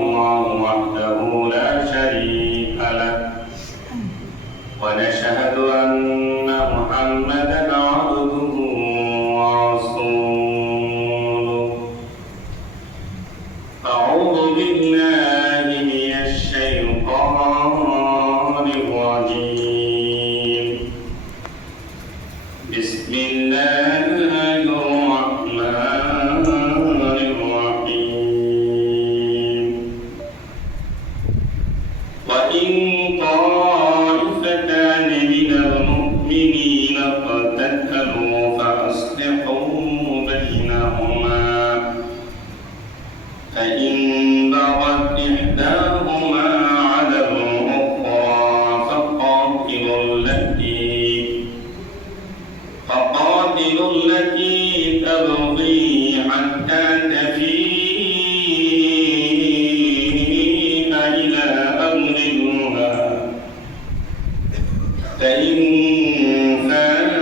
الله وحده لا شريك له ونشهد أن محمدا عبده ورسوله أعوذ بالله من الشيطان الرجيم بسم الله الرحمن الرحيم وإن طائفتان من المؤمنين اقتتلوا فأصلحوا بينهما فإن بغت إحداهما على الأخرى فقاتلوا التي تبغي حتى تفيء إلى أمر الله فإن فاءت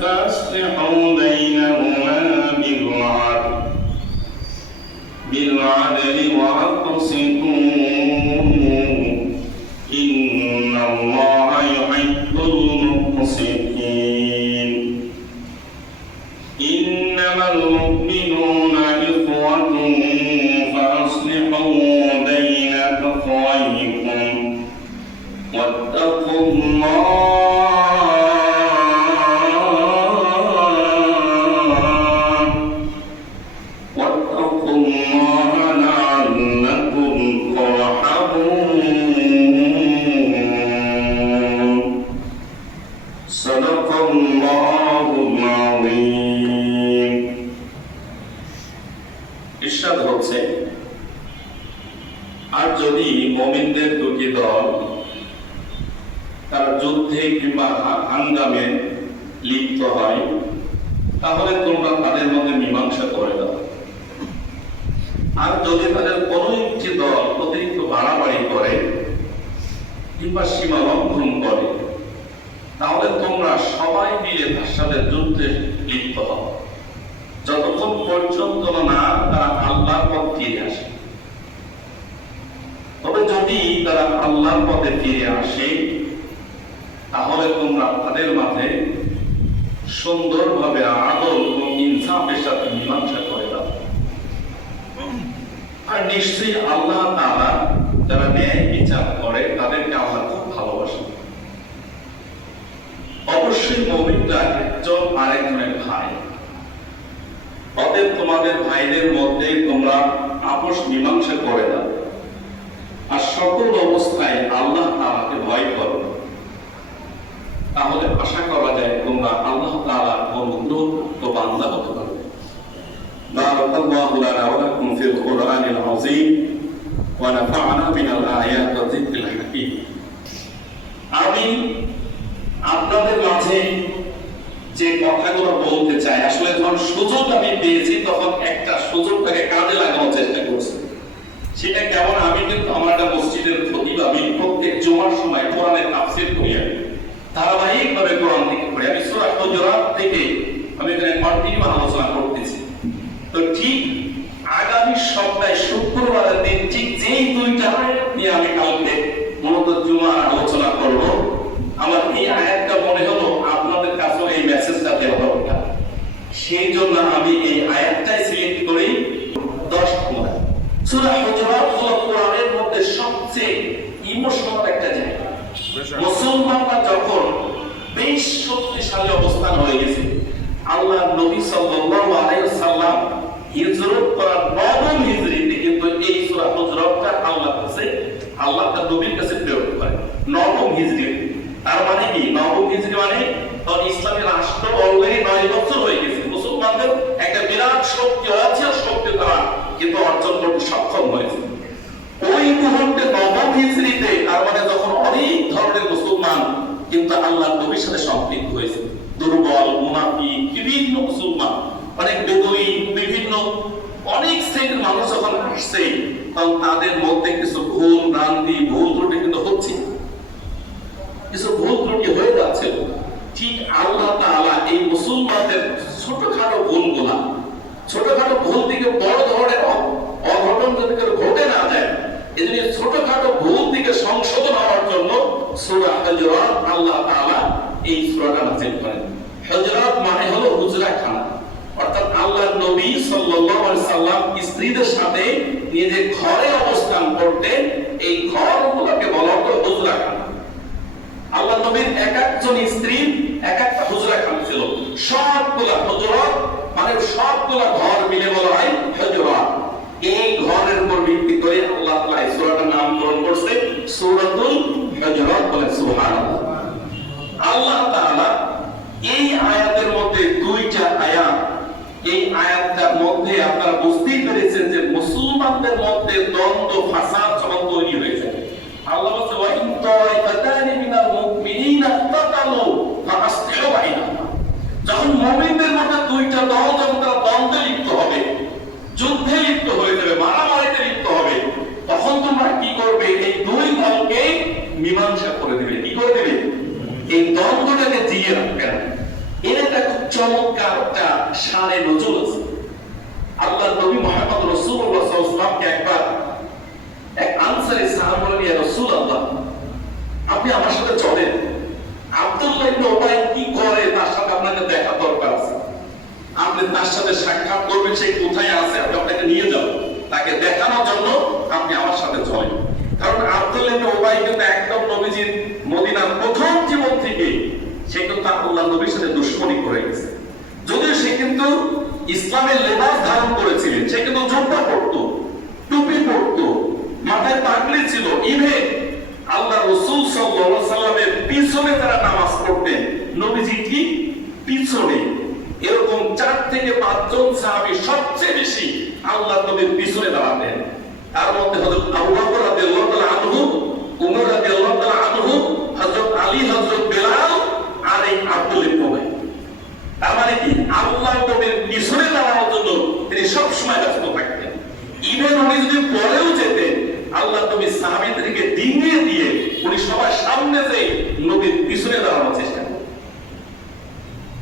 فأصلحوا بينهما بالعدل وأقسطوا إن الله يحب المقسطين إنما المؤمنون إخوة فأصلحوا بين أخويكم واتقوا الله لعلكم ترحمون صدق الله العظيم ইরশাদ হচ্ছে আর যদি মুমিনদের দুটি দল তারা যুদ্ধে কিংবা হাঙ্গামে লিপ্ত হয় তাহলে তোমরা তাদের মধ্যে মীমাংসা করে দাও আর যদি তাদের কোনো একটি দল অতিরিক্ত বাড়াবাড়ি করে কিংবা সীমা লঙ্ঘন করে তাহলে তোমরা সবাই মিলে তার সাথে যুদ্ধে লিপ্ত হও যতক্ষণ পর্যন্ত না তারা আল্লাহর পথ ফিরে আসে। তবে যদি তারা আল্লাহর পথে ফিরে আসে তাহলে তোমরা তাদের মাঝে সুন্দরভাবে আদল ও ইনসাফের সাথে মীমাংসা করে দাও। আর নিশ্চয়ই আল্লাহ তাআলা যারা ন্যায় বিচার করে তাদেরকে আল্লাহ খুব ভালোবাসেন। অবশ্যই মুমিনরা একজন আরেকজনের ভাই, অতএব তোমাদের ভাইদের মধ্যে তোমরা আপোষ মীমাংসা করে দাও আর সকল অবস্থায় আল্লাহ তাআলাকে ভয় করো, তাহলে আশা করা যায় তোমরা আল্লাহ তাআলার অনুগ্রহপ্রাপ্ত বান্দা হতে পারবে। বারাকাল্লাহু লানা ওয়া লাকুম ফিল কুরআনিল আযীম ওয়া নাফা'না বিল আয়াতি ওয়া যিকরিল হাকীম। আমি আপনাদের মাঝে যে কথাগুলো বলতে চাই, আসলে যখন সুযোগ আমি পেয়েছি তখন একটা সুযোগটাকে কাজে লাগানোর চেষ্টা করছি। সেটা কেমন, আমি কিন্তু আমার একটা মসজিদের খতিব, আমি প্রত্যেক জুমার সময় কোরআনের তাফসীর করি, আমি ধারাবাহিকভাবে কোরআন থেকে পড়ি। আমি সূরা হুজুরাত থেকে আমি এখানে কন্টিনিউ আলোচনা করতেছি। তো ঠিক আগামী সপ্তাহে শুক্রবারের দিন ঠিক যেই দুইটা আয়াত নিয়ে আমি কালকে মূলত জুমার আলোচনা করব, আমার এই আয়াতটা মনে হলো আপনাদের কাছে এই মেসেজটা দেওয়া দরকার। সেই জন্য আমি এই আয়াতটাই সিলেক্ট করি 10 নম্বর। সূরা হুজুরাত হলো কোরআনের মধ্যে সবচেয়ে ইমোশনাল একটা জায়গা। মুসলমানরা যখন বেশ শক্তিশালী অবস্থান হয়ে গেছে, আল্লাহর নবী সাল্লাল্লাহু আলাইহি ওয়াসাল্লাম হিজরত করার 9ম হিজরিতে কিন্তু এই সূরা হুজুরাতটা আল্লাহ তার নবীর কাছে প্রেরণ করে 9ম হিজরি। তার মানে কি 9ম হিজরি মানে তখন ইসলামী রাষ্ট্র অলরেডি 9 বছর হয়ে গেছে। মুসলমানদের একটা বিরাট শক্তি আছে, শক্তি তারা কিন্তু অর্জন করতে সক্ষম হয়েছে। ওই মুহূর্তে 9ম হিজরিতে, তার মানে যখন অনেক ধরনের মুসলমান কিন্তু আল্লাহর নবীর সাথে সম্পৃক্ত হয়েছে, দুর্বল, মুনাফিক, বিভিন্ন মুসলমান, অনেক বেদুইন, বিভিন্ন অনেক শ্রেণীর মানুষ যখন আসছে, তখন তাদের মধ্যে কিছু ভুল ভ্রান্তি, ভুল ত্রুটি কিন্তু হচ্ছে, কিছু ভুল ত্রুটি হয়ে যাচ্ছে। ঠিক আল্লাহ তাআলা এই মুসলমানদের ছোটখাটো ভুলগুলা ছোটখাটো ভুল থেকে বড় ধরনের অঘটন যদি ঘটে না যায়, এজন্য ছোটখাটো ভুল থেকে সংশোধন হওয়ার জন্য সূরা হুজুরাত আল্লাহ তাআলা এই সূরাটা নাযিল করেন। হুজুরাত মানে হলো হুজরাখানা, অর্থাৎ আল্লাহর নবী সাল্লাল্লাহু আলাইহি সাল্লাম স্ত্রীদের সাথে নিজে ঘরে অবস্থান করতেন, এই ঘরগুলোকে বলা হতো হুজরাখানা। আল্লাহর নবীর এক একজন স্ত্রী এক একটা হুজরাখানা ছিল, সবগুলা হুজরাত মানে সবগুলা ঘর মিলে বলা হয় হুজরাত। এই ঘরের উপর ভিত্তি করে আল্লাহ তাআলা এই সূরাটার নামকরণ করছে সূরাতুল হুজরাত। বলে সুবহানাল্লাহ। আল্লাহ তাআলা এই আয়াতের মধ্যে দুইটা আয়াত, এই আয়াতটার মধ্যে আপনারা বুঝতেই পেরেছেন যে মুসলমানদের মধ্যে দ্বন্দ্ব ফাসাদ সব তৈরি হয়েছে। আল্লাহ বলছে ওয়া ইন তাইফাতানি মিনাল মুমিনিনা তাতালু ফাসলিহু বাইনাহুমা। যখন মুমিনদের মধ্যে দুইটা দল যখন তারা দ্বন্দ্বে লিপ্ত হবে, যুদ্ধে লিপ্ত হয়ে যাবে, মারামারিতে লিপ্ত হবে, তখন তোমরা কি করবে? এই দুই দলকে মীমাংসা করে দিবে। কি করে দিবে? এই দ্বন্দ্বটাকে জিয়ে রাখবেন। এর একটা খুব চমৎকার একটা শানে নজর আছে। আল্লাহ নবী মুহাম্মদ রাসূলুল্লাহ সাল্লাল্লাহু আলাইহি ওয়াসাল্লামকে একবার এক আনসারী সাহাবী বললেন, ইয়া রাসূলুল্লাহ, আপনি আমার সাথে চলেন। আব্দুল্লাহ ইবনে উবাই কি করে তার সাথে আপনাকে দেখা দরকার আছে। আপনি তার সাথে সাক্ষাৎ করবেন, সে কোথায় আছে আপনি আপনাকে নিয়ে যাবেন, তাকে দেখানোর জন্য আপনি আমার সাথে চলেন। কারণ আব্দুল্লাহ ইবনে উবাই কিন্তু একদম নবীজির মদিনার প্রথম জীবন থেকে সে কিন্তু আল্লাহ নবীর সাথে দুশমনি করে গেছে। যদিও সে কিন্তু ইসলামের লেবাস ধারণ করেছিলেন, সে কিন্তু জুব্বা পরতো, টুপি পরতো, মাথায় পাগড়ি ছিল। ইভেন আল্লাহ রাসূল সাল্লাল্লাহু আলাইহি সাল্লামের পিছনে তারা নামাজ পড়তেন, নবীজি ঠিক পিছনে। এরকম 4 থেকে 5 জন সাহাবী সবচেয়ে বেশি আল্লাহর নবীর পিছনে দাঁড়াতেন। তার মধ্যে হযরত আবু বকর রাদিয়াল্লাহু তাআলা আনহু, উমর রাদিয়াল্লাহু তাআলা আনহু, হযরত আলী, হযরত বেলাল আর এই আব্দুল্লাহ ইবনে উবাই। তার মানে কি আল্লাহর নবীর পিছনে দাঁড়ানোর জন্য তিনি সব সময় ব্যস্ত থাকতেন। ইভেন উনি যদি পরেও যেতেন, আল্লাহর নবী সাহাবীদেরকে ডিঙিয়ে দিয়ে উনি সবার সামনে যে নবীর পিছনে দাঁড়ানোর চেষ্টা করতেন।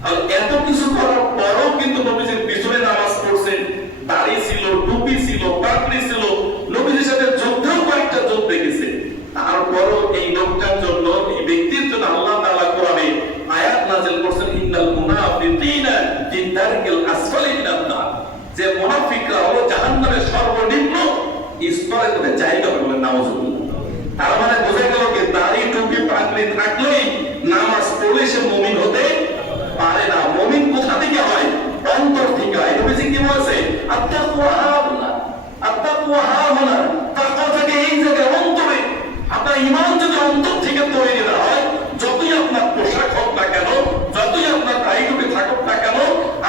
আর এত কিছু করার পরও কিন্তু নবীজির পিছনে নামাজ পড়ছেন, দাড়ি ছিল, টুপি ছিল, পাগড়ি ছিল, নবীজির সাথে যুদ্ধেও কয়েকটা যুদ্ধ দেখেছে। তারপরও এই লোকটার জন্য, এই ব্যক্তির জন্য আল্লাহ তাআলা কোরআনে আয়াত নাযিল করেছেন, ইন্নাল মুনাফিকিনা ফি দারকিল আসফালি মিনান নার। যে মুনাফিকরা হলো জাহান্নামের সর্বনিম্ন স্তরে তাদের জায়গা হবে। বলে নাউজুবিল্লাহ। তার মানে বোঝা গেল যে দাড়ি, টুপি, পাগড়ি থাকলেই নামাজ পড়লে সে মুমিন হতে পারে না। মুমিন কোথা থেকে হয়? অন্তর থেকে হয়। নবীজি কি বলেছে? আত্তাকওয়া হাউনা, আত্তাকওয়া হাউনা। তাকওয়া থেকে এই জায়গায় অন্তরে। আপনার ঈমান যদি অন্তর থেকে তৈরি না হয়, যতই আপনার পোশাক হোক না কেন, যতই আপনার দাড়ি টুপি থাকুক না কেন,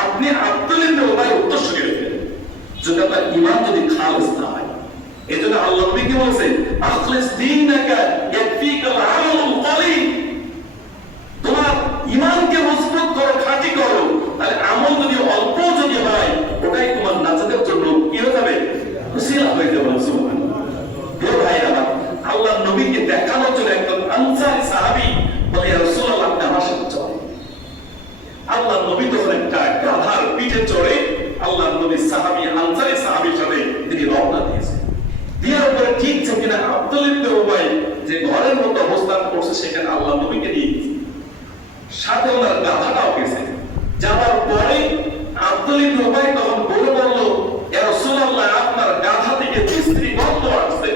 আপনি আব্দুল্লাহ ইবনে উবাই উত্তরসূরি হবেন যদি আপনার ঈমান যদি খালিস না হয়। এজন্য আল্লাহ নবী কি বলেছেন? আখলিস দীনাকা ইয়াকফিকাল আমালুল কলিল। তোমার ঈমানকে মজবুত করো, খাঁটি করো, তাহলে আমল যদি অল্প যদি হয়, ওটাই তোমার নাজাতের জন্য কি হয়ে যাবে? ওসিলা হয়ে যাবে। সুবহানাল্লাহ। প্রিয় ভাইরা, আল্লাহর নবীকে দেখানোর জন্য একজন আনসারী সাহাবী বলে, ইয়া রাসূলুল্লাহ, আপনি আমার সাথে চলেন। আল্লাহর নবী তখন একটা গাধার পিঠে চড়ে আল্লাহর নবী সাহাবী, আনসারী সাহাবীর সাথে তিনি রওনা দিয়েছেন। দিয়ার পরে ঠিক সেখানে আব্দুল্লাহ ইবনে উবাই যে ঘরের মধ্যে অবস্থান করছে, সেখানে আল্লাহর নবীকে নিয়ে গেছে, সাথে ওনার গাধাটাও গেছে। যাওয়ার পরে আব্দুল্লাহ ইবনে উবাই তখন বলে বলল, ইয়া রাসূলুল্লাহ, আপনার গাধা থেকে বিশ্রী গন্ধ আসছে,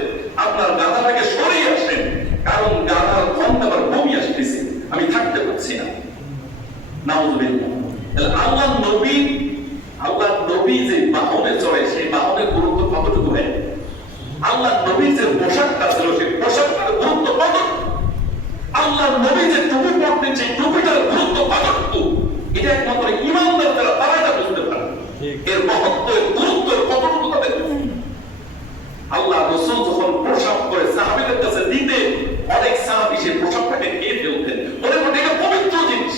আপনার গাধাটাকে সরিয়ে আসেন, কারণ গাধার গন্ধে আমার বমি আসতেছে, আমি থাকতে পারছি না। নাউজুবিল্লাহ। তাহলে আল্লাহর নবী যে বাহনে চড়ে, সেই বাহনের গুরুত্ব কতটুকু হয়? আল্লাহর নবীর যে পোশাকটা ছিল, সেই পোশাকটার গুরুত্ব কতটুকু? আল্লাহর নবী যে টুপি পরতেন, সেই টুপিটার গুরুত্ব কতটুকু? এটা একমাত্র ঈমানদার যারা, তারা এটা বুঝতে পারে এর মহত্ব, এর গুরুত্ব কতটুকু তাদের। আল্লাহ রাসূল যখন প্রসাব করে সাহাবীদের কাছে দিতে, অনেক সাহাবী সেই প্রসাবটাকে খেয়ে ফেলতেন। মনে মনে এটা পবিত্র জিনিস।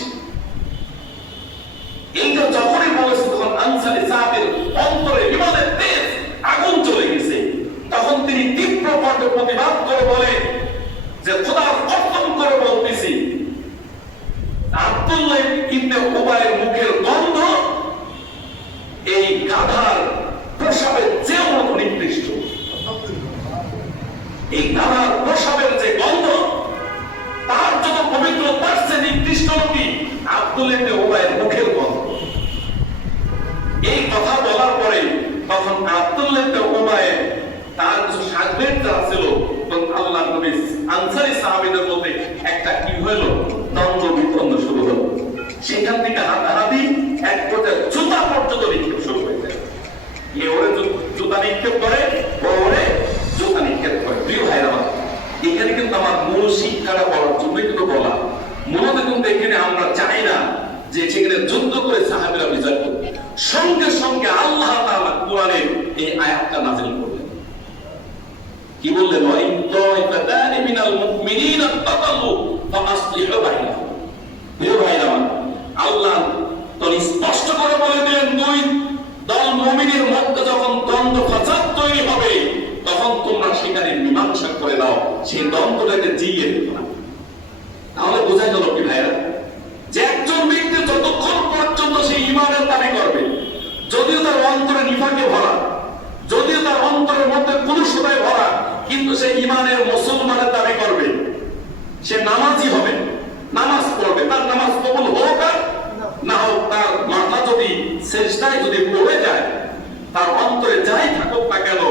এইটা যখনই বলেছে, তখন আনসারী সাহাবীর অন্তরে ঈমানের তেজ, আগুন চলে গেছে। তখন তিনি তীব্র কণ্ঠে প্রতিবাদ করে বলে যে, খোদার কসম করে বলতেছি, আব্দুল্লাহ ইবনে উবাইয়ের মুখের গন্ধ এই গাধার প্রসাবের চেয়েও নিকৃষ্ট। এই গাধার প্রসাবের যে গন্ধ, তার যত পবিত্র, তার চেয়ে নিকৃষ্ট কি আব্দুল্লাহ ইবনে উবাইয়ের মুখের গন্ধ। এই কথা বলার পরে তখন আব্দুল্লাহ ইবনে উবাইয়ের তার কিছু সাগরেদ যারা ছিল, আল্লাহর নবী আনসারী সাহাবীদের মধ্যে একটা কি হলো, দ্বন্দ্ব বিদ্বন্দ্ব শুরু হলো। সেখান থেকে হাতাহাতি এক পর্যায়ে জুতা পর্যন্ত নিক্ষেপ শুরু হয়ে যায়। এ ওরে জুতা নিক্ষেপ করে, ওরে জুতা নিক্ষেপ করে। প্রিয় ভাইরা, এখানে কিন্তু আমার মূল শিক্ষাটা বলার জন্যই কিন্তু বলা। মূলত কিন্তু এখানে আমরা চাই না যে সেখানে যুদ্ধ করে সাহাবীরা বিজয় করবে। সঙ্গে সঙ্গে আল্লাহ তাআলা কোরআনের এই আয়াতটা নাযিল করলেন। কি বললেন? ওয়া ইন তাইফাতানি মিনাল মুমিনিনা তাতালু ফাআসলিহু বাইনাহুম। প্রিয় ভাইরা, আল্লাহ তো স্পষ্ট করে বলে দিলেন, দুই দল মুমিনের মধ্যে যখন দ্বন্দ্ব ফাসাদ তৈরি হবে, তখন তোমরা সেখানে মীমাংসা করে দাও, সেই দ্বন্দ্বটাকে জিইয়ে দিও না। তাহলে বোঝা গেল কি ভাইরা, যে একজন ব্যক্তি যতক্ষণ পর্যন্ত সে ঈমানের দাবি করবে, যদিও তার অন্তরে নিফাকে ভরা, যদিও তার অন্তরের মধ্যে কুলুষতায় ভরা, কিন্তু সে ঈমানের মুসলমানের দাবি করবে, সে নামাজি হবে, নামাজ পড়বে, তার নামাজ কবুল হোক আর না হোক, তার মাথা যদি সেজদায় যদি পড়ে যায়, তার অন্তরে যাই থাকুক না কেন,